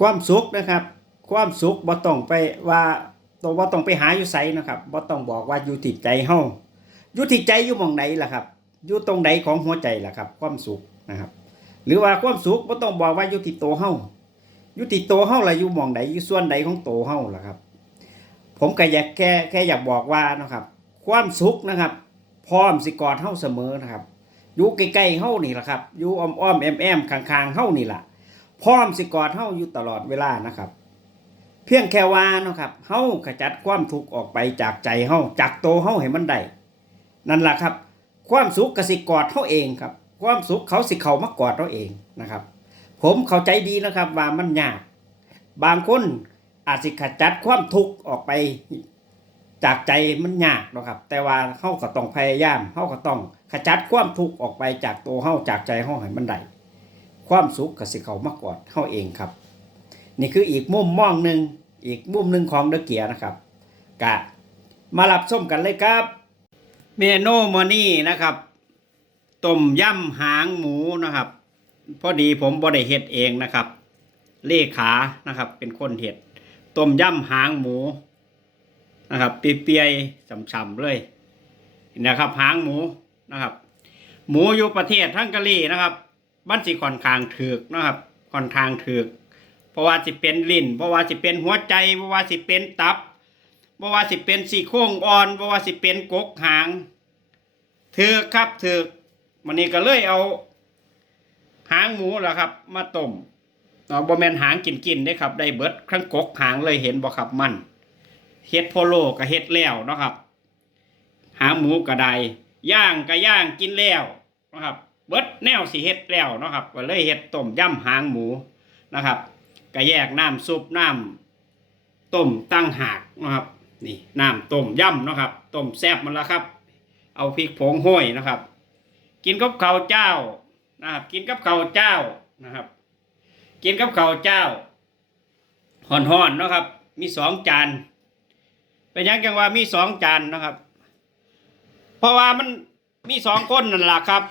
ความสุขนะครับ ความสุขบ่ต้องไปว่าตัวบ่ต้องไปหาอยู่ไสนะครับบ่ต้องบอกว่าอยู่ที่ใจเฮาอยู่ที่ใจอยู่หม่องไหนล่ะครับ อยู่ตรงไหนของหัวใจล่ะครับ ความสุขนะครับ หรือว่าความสุขบ่ต้องบอกว่าอยู่ที่ตัวเฮาอยู่ที่ตัวเฮาล่ะอยู่หม่องไหนอยู่ส่วนใดของตัวเฮาล่ะครับ ผมก็อยากแค่แค่อยากบอกว่านะครับ ความสุขนะครับ พร้อมสิกอดเฮาเสมอนะครับอยู่ใกล้ๆเฮานี่แหละครับอยู่อ้อมๆแอมๆข้างๆเฮานี่ล่ะ พร้อมสิกอดเฮาอยู่ตลอดเวลานะครับ เพียงแค่ว่านะครับเฮาขจัดความทุกข์ออกไปจากใจเฮาจากโตเฮาให้มันได้นั่นแหละครับ ความสุขกสิกอดเฮาเองครับ ความสุขเขาสิเขามากอดเราเองนะครับ ผมเข้าใจดีนะครับว่ามันยาก บางคนอาจสิขจัดความทุกข์ออกไปจากใจมันยากนะครับ แต่ว่าเฮาก็ต้องพยายามเฮาก็ต้องขจัดความทุกข์ออกไปจากตัวเฮาจากใจเฮาให้มันได้ ความสุขกับสิเขามากกอดเขาเองครับ นี่คืออีกมุมมองหนึ่งอีกมุมหนึ่งของเดอะเกียร์นะครับกะมารับส้มกันเลยครับ เมนูมอนี่นะครับต้มยำหางหมูนะครับ พอดีผมบ่ได้เฮ็ดเองนะครับ เลขานะครับ เป็นคนเฮ็ดต้มยำหางหมูนะครับเปียๆฉ่ำๆเลยนะครับ หางหมูนะครับ หมูอยู่ประเทศฮังการีนะครับ มันสิค่อนข้างถึกนะครับค่อนข้างถึก เพราะว่าสิเป็นลิ้นเพราะว่าสิเป็นหัวใจเพราะว่าสิเป็นตับเพราะว่าสิเป็นสี่โครงอ่อนเพราะว่าสิเป็นกกหางถึกครับถึกวันนี้ก็เลยเอา หางหมูแหละครับ มาต้มเนาะบ่แม่นหางกินกินได้ครับ ได้เบิดครั้งกกหางเลยเห็นบ่ครับมันเฮ็ดโพโลก็เฮ็ดแล้วนะครับ หางหมูก็ได้ย่างก็ย่างกินแล้วนะครับ เบิดแนวสิเฮ็ดแล้วเนาะครับก็เลยเฮ็ดต้มยำหางหมูนะครับก็แยกน้ำซุปน้ำต้มตั้งหากนะครับนี่น้ำต้มยำนะครับต้มแซ่บมันละครับ เอาพริกผงห้อยนะครับ กินกับข้าวเจ้านะครับกินกับข้าวเจ้านะครับ กินกับข้าวเจ้าห่อนๆนะครับ มีสองจานเป็นยังจังว่ามีสองจานนะครับ เพราะว่ามันมีสองคนนั่นแหละครับ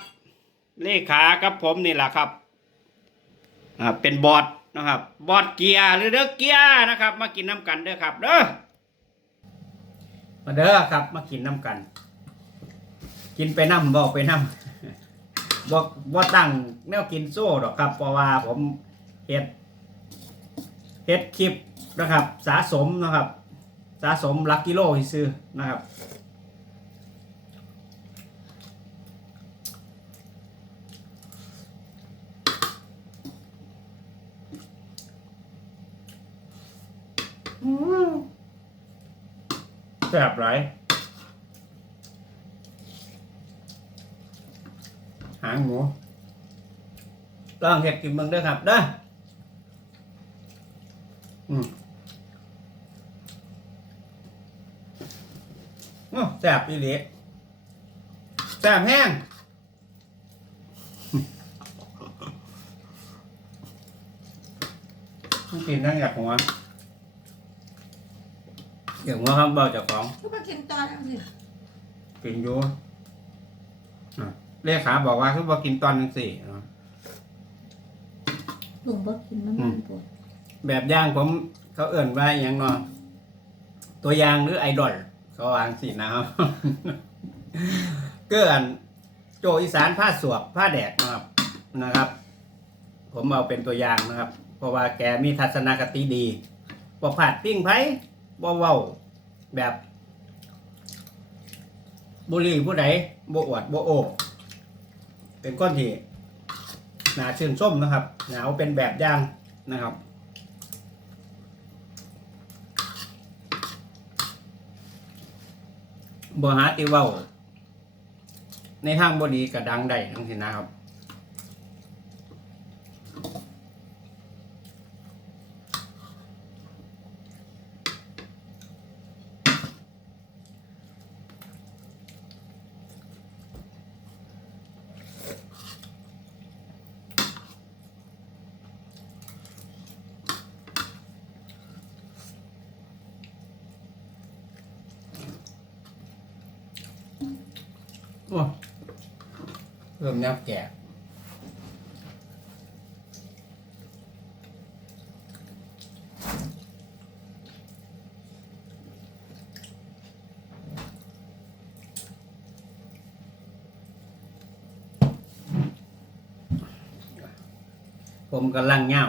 เลขากับผมนี่แหละครับเป็นบอดนะครับบอดเกียร์หรือเด้อเกียร์นะครับ มากินน้ำกันเด้อครับเด้อมาเด้อครับ มากินน้ำกัน กินไปน้ำบอกไปน้ำบอกว่าตั้งแนวกินโซ่หรอกครับ เพราะว่าผมเฮ็ดเฮ็ดคลิปนะครับ สะสมนะครับ สะสมลักกิโลที่ซื้อนะครับ แซ่บไรหางหมูลองเห็ดกินมืองด้วยครับเด้ออืมโอ้แซ่บอีหลีแซ่บแห้งต้องกินทั้งอยากหัว อยากหัวครับเบาจากของก็มากินตอนนั้นสิกินอยู่อะเลขาบอกว่าคือบอกินตอนนึงสี่เนาะลุงบ่กินมันมันปวดแบบอย่างผมเขาเอิ่นว่าอหย่างเนาะตัวอย่างหรือไอดอลเขาวางสีนะครับ เกินโจอีสานผ้าสวบผ้าแดกนะครับนะครับ ผมเอาเป็นตัวอย่างนะครับ เพราะว่าแกมีทัศนคติดีบ่ผาดปิ้งไผ่ บ่เว้าแบบบุรีผู้ใดบ่อวดบ่โอเป็นก้อนที่หนาชื่นชมนะครับ หนาวเป็นแบบอย่างนะครับบ่หาติเว้าในทางบ่ดีก็ดังได้ทั้งสิ้นนะครับ ผมกำลังเหงา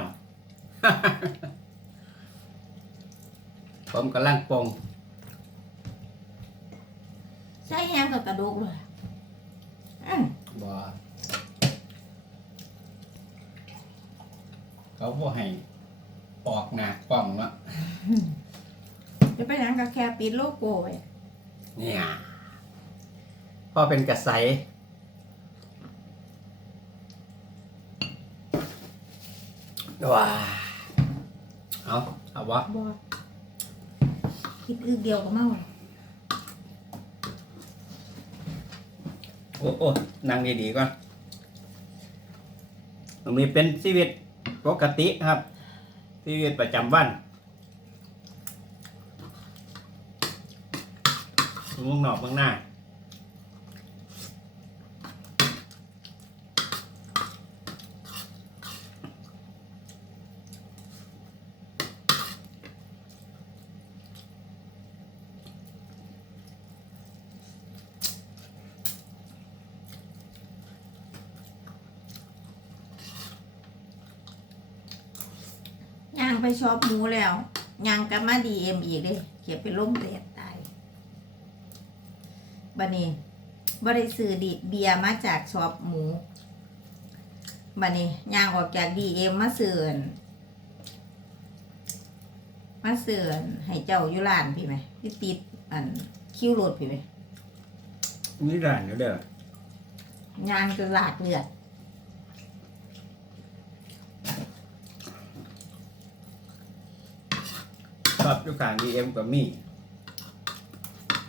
ผมกำลังปงใส่แฮมกับกระดูกเลยอืมบ่เขาบ่ให้ออกหน้ากล้องวะจะไปหนังกับแค่ปิดโลโก้ไว้เนี่ยพ่อเป็นกระใส ว้าเอาเอาวะบ่คิดอึกเดียวก็เมาโอ้โอ้นั่งดีๆก่อนตรงนี้เป็นชีวิตปกติครับ ชีวิตประจำวันมุงนอกเบื้องหน้า ไปชอบหมูแล้วย่างกลับมาดีเอ็มอีกเลยเขียนเป็นล่มเตียดตายบันนี้บริสื่อดีเบียร์มาจากชอบหมูบันนี้ย่างออกจากดีเอ็มมาเสื่อนมาเสื่อนให้เจ้าอยู่ร้านพี่ไหมที่ติดอันคิวโรดพี่ไหมนี่ด่านอยู่เด้อย่างจะหลากเลือด อบอยู่ข้างดีเอ็มกับมี่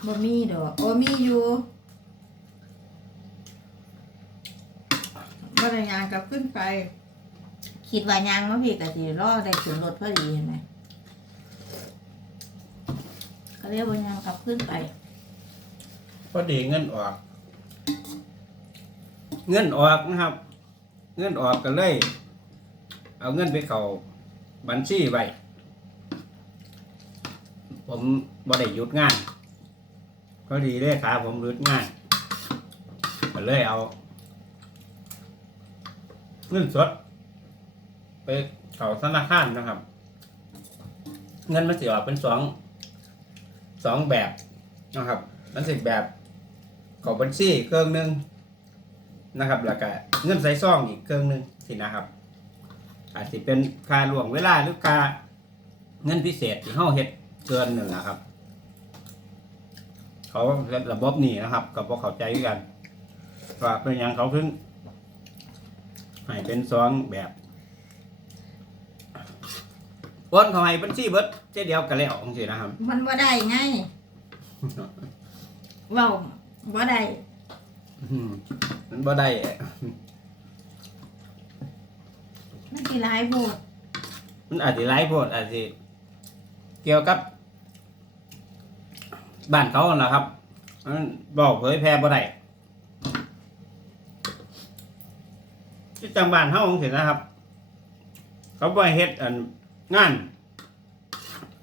บ่มีดอกโอ้มีอยู่บ่ได้ยางกลับขึ้นไป คิดว่ายางมาพี่ก็สิรอได้ถึงรถพอดีเห็นไหมก็เรียกว่ายางกลับขึ้นไป พอดีเงินออก เงินออกนะครับ เงินออกก็เลย เอาเงินไปเข้าบัญชีไว้ ผมบ่ได้หยุดงานพอดีเลยขาผมหยุดงานก็เลยเอาเงินสด ไปเข้าธนาคารนะครับ เงินมันสิออกเป็นสองสองแบบนะครับ มันสิแบบเขอบัญชีเครื่องหนึงนะครับ แล้วก็เงินใส่ซองอีกเครื่องหนึงสินะครับ อาจจะเป็นค่าล่วงเวลาหรือค่าเงินพิเศษที่เฮาเฮ็ด เกินนั่นแหละครับ เขาเฮ็ดระบบนี้นะครับก็บ่เข้าใจคือกันว่าเป็นหยังเขาเพิ่งให้เป็นซองแบบโอนเขาให้บัญชีเบิดเจ๊เดียวกันแล้วจังซี่นะครับ มันบ่ได้ไงเว้าบ่ได้อืมมันบ่ได้อะมันสิหลายโพดมันอาจจะไร้โพดอาจจะเกี่ยวกับ บ้านเขาน่ะครับมันบอกเผยแพร่บ่ได้ที่จังบ้านเฮาจังซี่นะครับ เขาบ่เฮ็ดอันงาน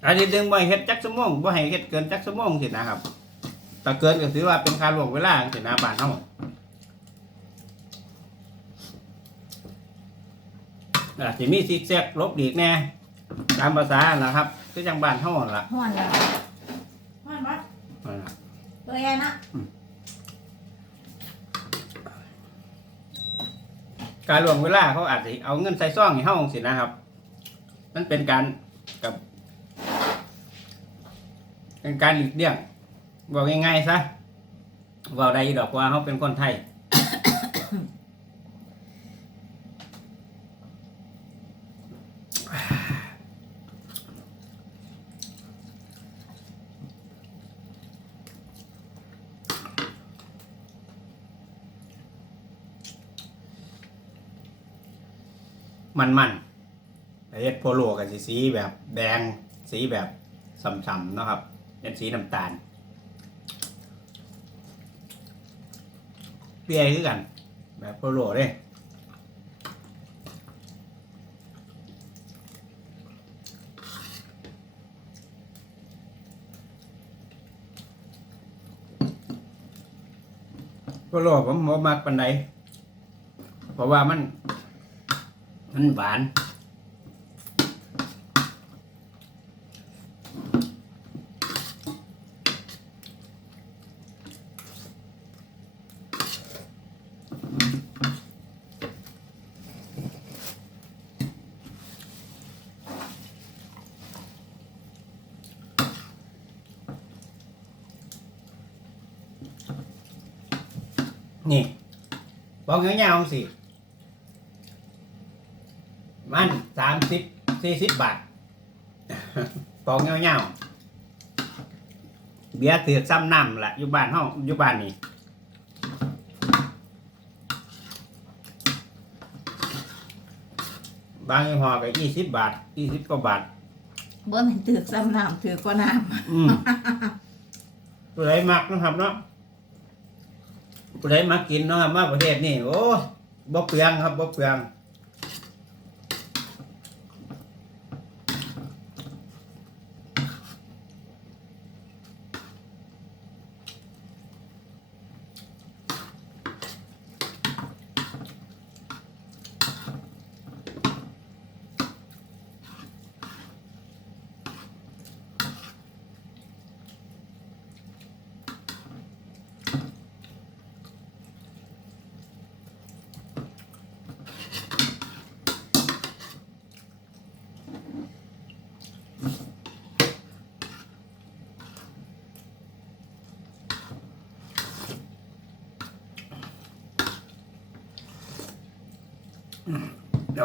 อาทิตย์หนึงบ่เฮ็ดจักชั่วโมงบ่ให้เฮ็ดเกินจักชั่วโมงสินะครับถ้าเกินก็ถือว่าเป็นการล่วงเวลาจังซี่นะบ้านเฮาอาจจะมีซิกแซกลบหลีกแน่ตามภาษานะครับคือจังบ้านเฮาล่ะ ห้อนแล้วฮ้อนล่ะ ตัวแอร์นะการล่วงเวลาเขาอาจจะเอาเงินใส่ซองให้เฮาสินะครับ มันเป็นการกับเป็นการหลีกเลี่ยงบอกง่ายๆซะเว่าได้ดอกว่าเขาเป็นคนไทย มันมันๆเฮ็ดโพโลกับสีสีแบบแดงสีแบบส่ำๆเนาะครับเป็นสีน้ำตาลเปียคือกัน แบบโพโลเด้โพโลผมบ่มักปานใดเพราะว่ามัน มันหวานนี่บอกเงี้ ยๆสิมันสามสิบสี่สิบบาทปองเงาๆเบียร์เถือกซ้ำน้ำละอยู่บ้านห้องอยู่บ้านนี่บางยี่ห้อก็ยี่สิบบาทยี่สิบกว่าบาทบ่แม่นถือกซ้ำน้ำถือกว่าน้ำอืมผู้ใดมักนะครับเนาะผู้ใดมักกินเนาะครับมาประเทศนี่โอ้ยบ่เปลืองครับบ่เปลือง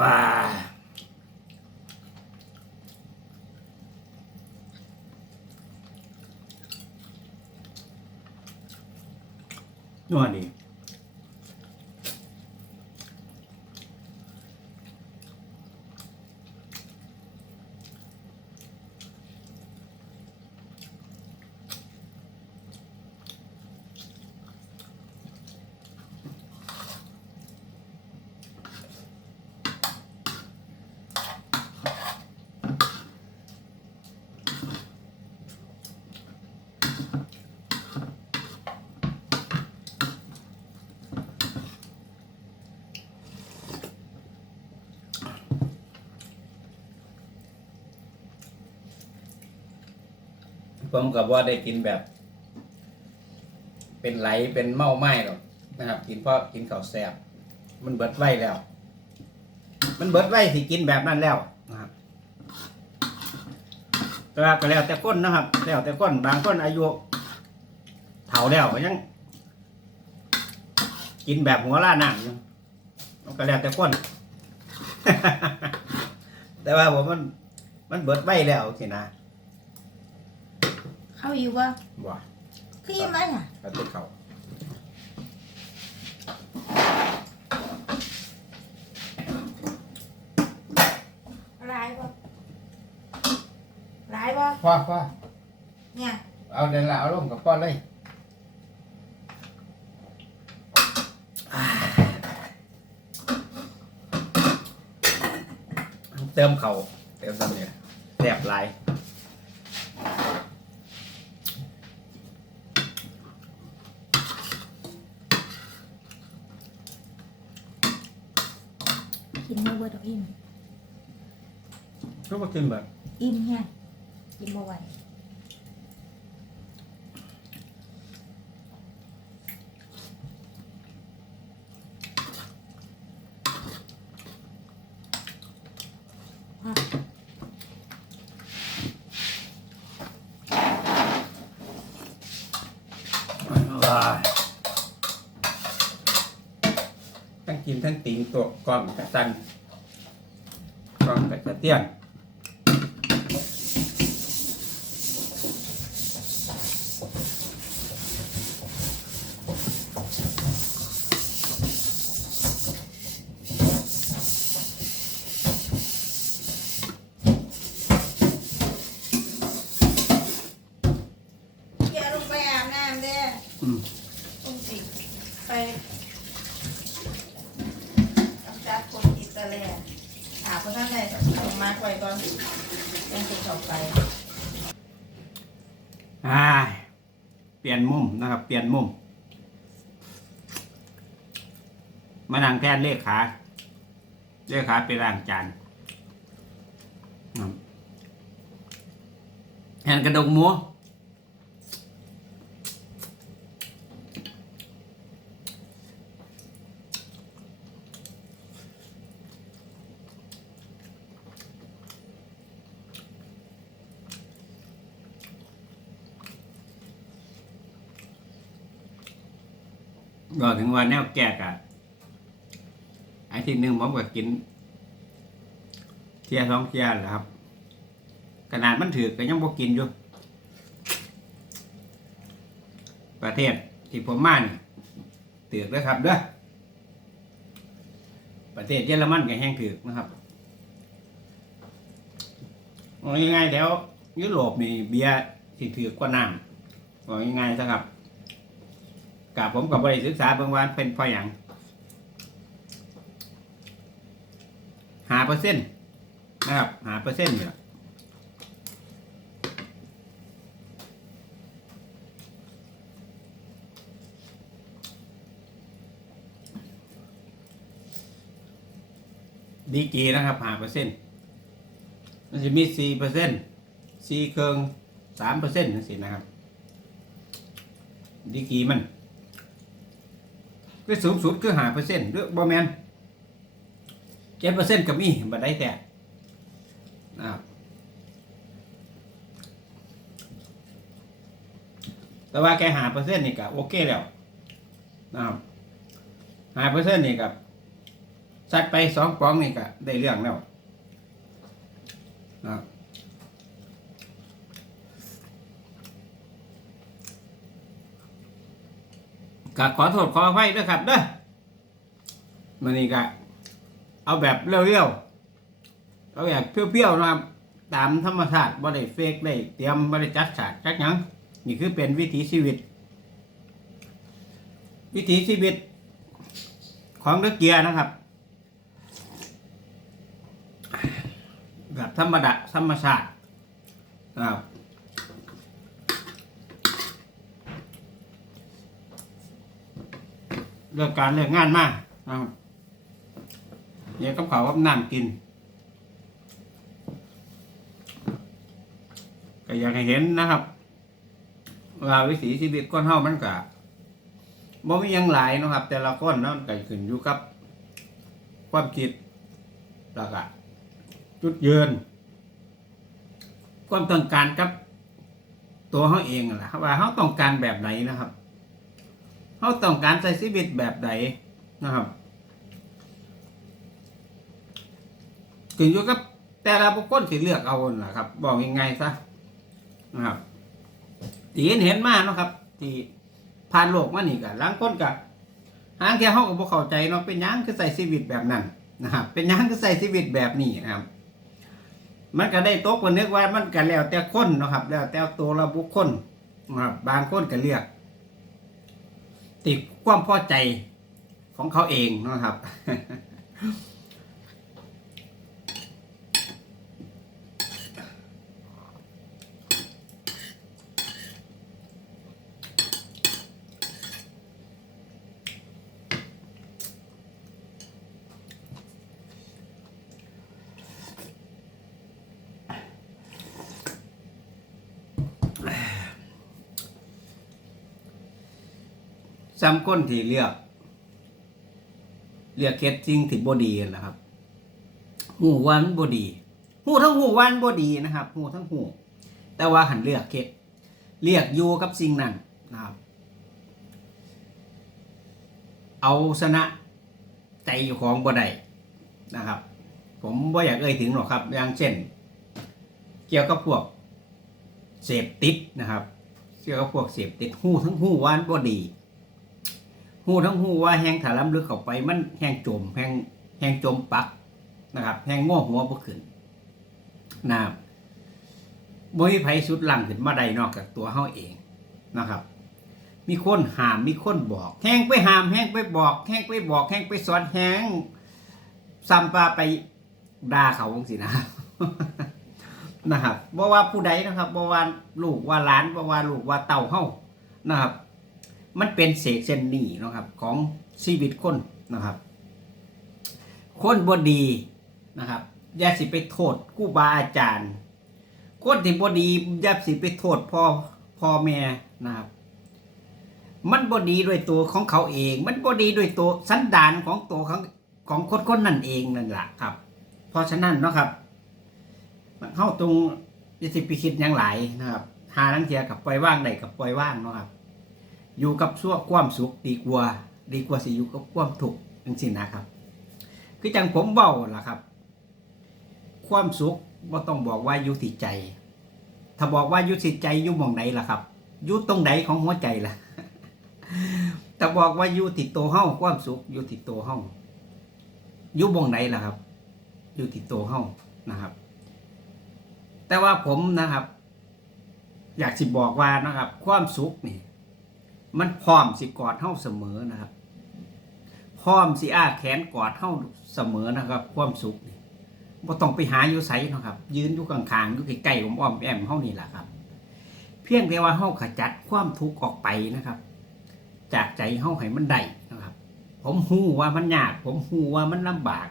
ว้านัว ผมกับว่าได้กินแบบ เป็นไหลเป็นเมาไม้หรอกนะครับ กินเพราะกินข้าวแซ่บมันเบิดไว้แล้ว มันเบิดไว้ที่กินแบบนั้นแล้วนะครับก็แล้วแต่คนนะครับ แล้วแต่คนบางคนอายุเฒ่าแล้วยัง กินแบบหัวล่าหนังอยู่ก็แล้วแต่คนแต่ว่าผมมันมันเบิดไว้แล้วสินะ เข้าอยู่ว่าว่าคือยังไงอะแล้วแต่เขาร้ายบ่ร้ายบ่พ่อพ่อเนี่ย เอาเดินละเอาลงกับป้อนเลยเติมเขาเติมซ้ำเนี่ยแสบหลาย กินไม่เบิดดอกอิ่ม ก็มากินแบบอิ่มแห้งกินบ่ไหวอะว้ายทั้งกินทั้งติงตัวกล้องกระสันกล้องกระเตี้ยน อย่าลงไปอาบน้ำเด้ ออืมต้องสิไปกำจัดคนอิตาเลียนอาบเพราะนั่นเลยเอามาไว้ก่อนยังติดต่อไปอ่าเปลี่ยนมุมนะครับ เปลี่ยนมุม มานั่งแทนเลขขาเรียกขาไปล้างจานครับแห่นกระดกหมู ก็ถึงวันแนวแก้กะอาทิตย์หนึ่งผมก็กิน เที่ยสองเทียแหละครับ ขนาดมันถือก็ยังบ่กินอยู่ ประเทศที่ผมมานี่เตือด้วยครับเด้อประเทศเยอรมันก็แห้งถือนะครับเอาง่ายๆแล้วยุโรปนี่เบียร์สิถือกว่าน้ำเอาง่ายๆซะครับ กับผมกับบริศึกษาเบางวันเป็นพราะอย่างหาเปอร์เซ็นต์นะครับหาเปอร์เซ็นต์เนี่ยดีกีนะครับหาเปอร์เซ็นต์มันจะมีสี่เปอร์เซ็นต์สี่เคิงสามเปอร์เซ็นต์นั่นสินะครับ ดีกีมัน ก็สูงสุดคือหาเปอร์เซ็นต์หรือบอแมนเจ็ดเปอร์เซ็นต์ก็มีบัดได้แต่นะครับแต่ว่าแค่หาเปอร์เซ็นต์นี่ก็โอเคแล้วนะครับหาเปอร์เซ็นต์นี่กับสัดไปสองปองนี่ก็ได้เรื่องแล้วนะครับ ก็ขอโทษขออภัยด้วยครับเด้อมันนี่ก็เอาแบบเรียวๆเอาแบบเปรี้ยวๆนะครับ ตามธรรมชาติบ่ได้เฟกได้เตรียมบ่ได้จัดฉากจักหยังนี่คือเป็นวิถีชีวิต วิถีชีวิต ของเด็กเกียร์นะครับ แบบธรรมดาธรรมชาตินะครับ เลิกการเลิกงานมากนะครับเดี๋ยกับเขาวกับน้ำกินก็อยากให้เห็นนะครับ ว่าวิถีชีวิตคนเฮามันก็บ่มียังหลายนะครับ แต่ละคนเนาะก็ขึ้นอยู่กับ ความคิดแล้วก็จุดยืน ความต้องการกับตัวเขาเองนั่นแหละครับว่าเขาต้องการแบบไหนนะครับ เขาต้องการใช้ชีวิตแบบใดนะครับขึ้นอยู่กับแต่ละบุคคลที่เลือกเอาน่ะครับ บอกยังไงซะนะครับที่เห็นเห็นมาเนะครับ ที่ผ่านโลกมานี่กันล้างคนกับหางแค่เขาก็บ่เข้าใจเนาะเป็นยังคือใส่ชีวิตแบบนั้นนะครับเป็นยังคือใส่ชีวิตแบบนี้นะครับมันก็ได้โตกวันนึกว่ามันก็แล้วแต่คนนะครับ แล้วแต่ตัวละบุคคลนะครับบางคนก็เลือก ติดความพอใจของเขาเองนะครับ ซ้ำก้นที่เลือกเลือกเคสจริงที่บดีนะครับหูวันบดีหูทั้งหูวันบดีนะครับหูทั้งหูแต่ว่าหันเลือกเคสเลือกอยู่กับสิ่งนั้นนะครับเอาชนะใจของบ่ได้นะครับ ผมบ่อยากเอ่ยถึงหรอกครับ อย่างเช่น เกี่ยวกับพวกเสพติดนะครับ เกี่ยวกับพวกเสพติดหูทั้งหูวันบ่ดี หูทั้งหูว่าแหงถาล้ำลึกเข้าไป มันแหงจมแหงแหงจมปักนะครับแหงง้อหัวบ่ขึ้นนะครับบ่มีไผสุดหลังขึ้นมาได้นอกจากตัวเฮาเองนะครับ มีคนหามมีคนบอก แหงไปหามแหงไปบอก แหงไปบอก แหงไปสอนแหงซ้ำปาไปด่าเขาจังซี่นะนะครับบ่ว่าผู้ใดนะครับบ่ว่าลูกว่าหลานบ่ว่าลูกว่าเต่าเฮานะครับ มันเป็นเศษเส้นหนี้นะครับของชีวิตคนนะครับ คนบดีนะครับอย่าสิไปโทษครูบาอาจารย์ คนที่บดีอย่าสิไปโทษพ่อพ่อแม่นะครับ มันบดีด้วยตัวของเขาเอง มันบดีด้วยตัวสันดานของตัวของของคนคนนั่นเองนั่นแหละครับ เพราะฉะนั้นนะครับเข้าตรงยาสิไปคิดหยังหลายนะครับ หาลังเทียกับปล่อยว่างได้กับปล่อยว่างเนาะครับ อยู่กับชั่วความสุขดีกว่า ดีกว่าสิอยู่กับความทุกข์จังซี่นะครับ คือจังผมเบ้าล่ะครับ ความสุขบ่ต้องบอกว่าอยู่ที่ใจ ถ้าบอกว่าอยู่ที่ใจอยู่มองไหนล่ะครับอยู่ตรงไหนของหัวใจล่ะถ้าบอกว่าอยู่ที่ตัวเฮ้าความสุขอยู่ที่ตัวเฮ้าอยู่มองไหนล่ะครับ อยู่ที่ตัวเฮ้านะครับ แต่ว่าผมนะครับ อยากสิบอกว่านะครับ ความสุขนี่ มันพร้อมสิกอดเฮาเสมอนะครับ พร้อมสิอ้าแขนกอดเฮาเสมอนะครับ ความสุขนี่บ่ต้องไปหาอยู่ไสนะครับ ยืนอยู่ข้างๆอยู่ใกล้ๆอ้อมแอมเฮานี่แหละครับ เพียงแต่ว่าเฮาขจัดความทุกข์ออกไปนะครับ จากใจเฮาให้มันได้นะครับ ผมฮู้ว่ามันยาก ผมฮู้ว่ามันลำบาก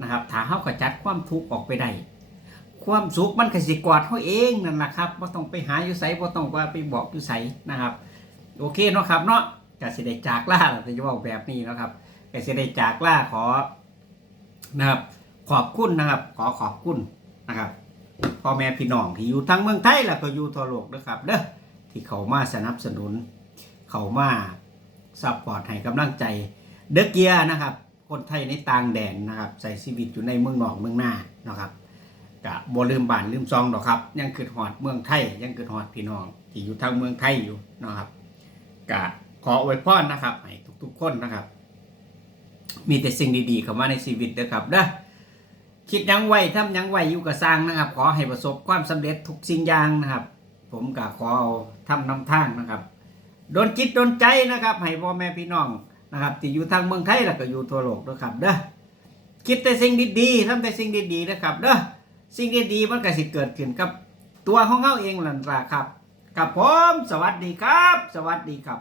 นะครับ ถ้าเฮาขจัดความทุกข์ออกไปได้ความสุขมันก็สิกอดเฮาเองนั่นแหละครับบ่ต้องไปหาอยู่ไสบ่ต้องว่าไปบอกอยู่ไสนะครับ โอเคเนาะครับเนาะกสิได้จากล่าเราจะบอกแบบนี้นะครับกสิได้จากล่าขอนะครับขอบคุณนะครับ ขอขอบคุณนะครับพ่อแม่พี่น้องที่อยู่ทั้งเมืองไทยแล้วก็อยู่ทั่วโลกนะครับเด้อที่เขามาสนับสนุน เขามาซัพพอร์ตให้กำลังใจเด็กเกียร์นะครับ คนไทยในต่างแดนนะครับ ใส่ชีวิตอยู่ในเมืองนอกเมืองหน้านะครับกะบ่ลืมบ้านลืมซองดอกครับ ยังคือหอดเมืองไทย ยังคือหอดพี่น้องที่อยู่ทางเมืองไทยอยู่นะครับ กะขออวยพรนะครับให้ทุกๆคนนะครับ มีแต่สิ่งดีๆเข้ามาในชีวิตนะครับเด้อคิดยังไว้ทำยังไว้อยู่กับสร้างนะครับ ขอให้ประสบความสำเร็จทุกสิ่งอย่างนะครับ ผมก็ขอเอาทำนำทางนะครับโดนจิตโดนใจนะครับให้พ่อแม่พี่น้องนะครับที่อยู่ทางเมืองไทยแล้วก็อยู่ทั่วโลกนะครับเด้อคิดแต่สิ่งดีๆทำแต่สิ่งดีๆนะครับเด้อสิ่งดีๆมันก็สิเกิดขึ้นกับตัวของเขาเองนั่นแหละครับ กับผม สวัสดีครับ สวัสดีครับ